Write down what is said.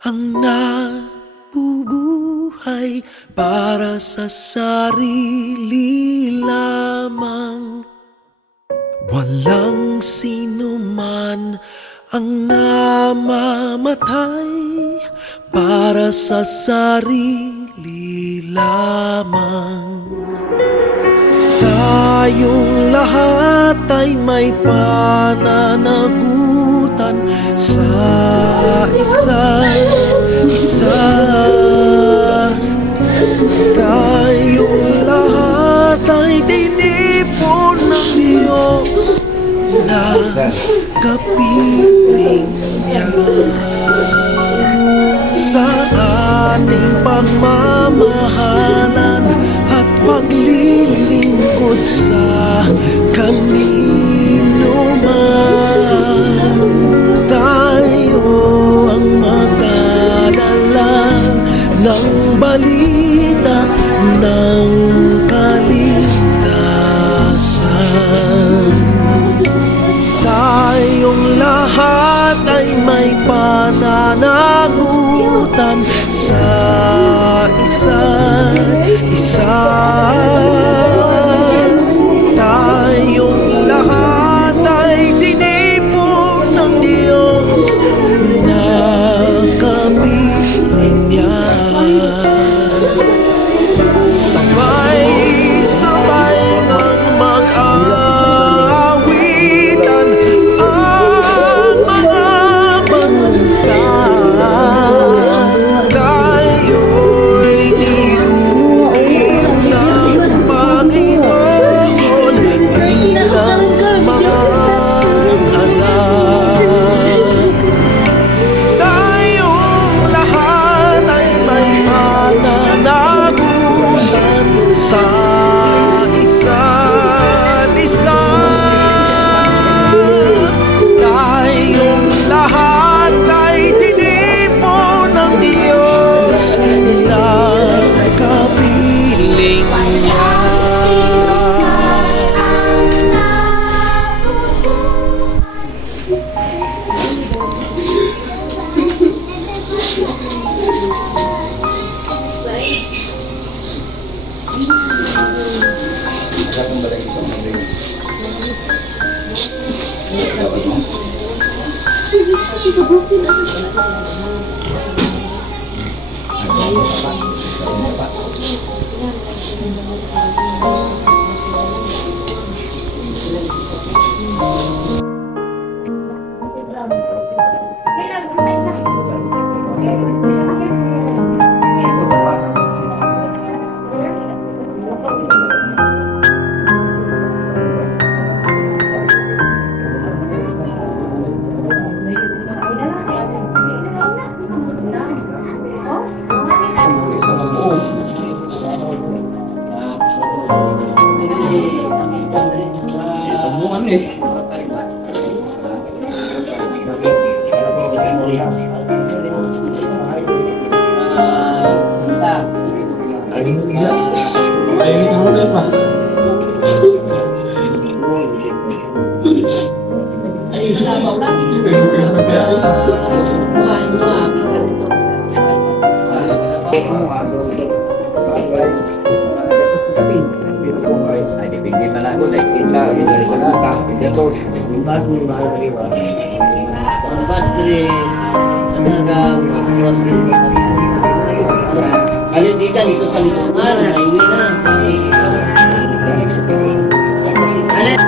ang nabubuhay para sa sarili lamang. Walang sino man ang namamatay para sa sarili lamang. Tayong lahat ay may pananagutan sa isa't isa. Tayong lahat ay tinipon ng Diyos na kapiling niya. Sa ating pagmamahalan at paglilingkod sa kanino man, tayo ang magdadala ng balita ng kaligtasan. Tayong lahat ay may pananagutan sa isa't isa. Tayong lahat ay tinipon ng Diyos na kapiling niya. Sabay-sabay ngang mag-aawitan ang mga bansa. Tayo'y niluhim ng Panginoon bilang mga anak. Tayong lahat ay may pananagutan sa isa't isa. Tayong lahat ay tinipon ng Diyos na kapiling niya. Alin di ka dito sa likuan, naiwi na. Alin?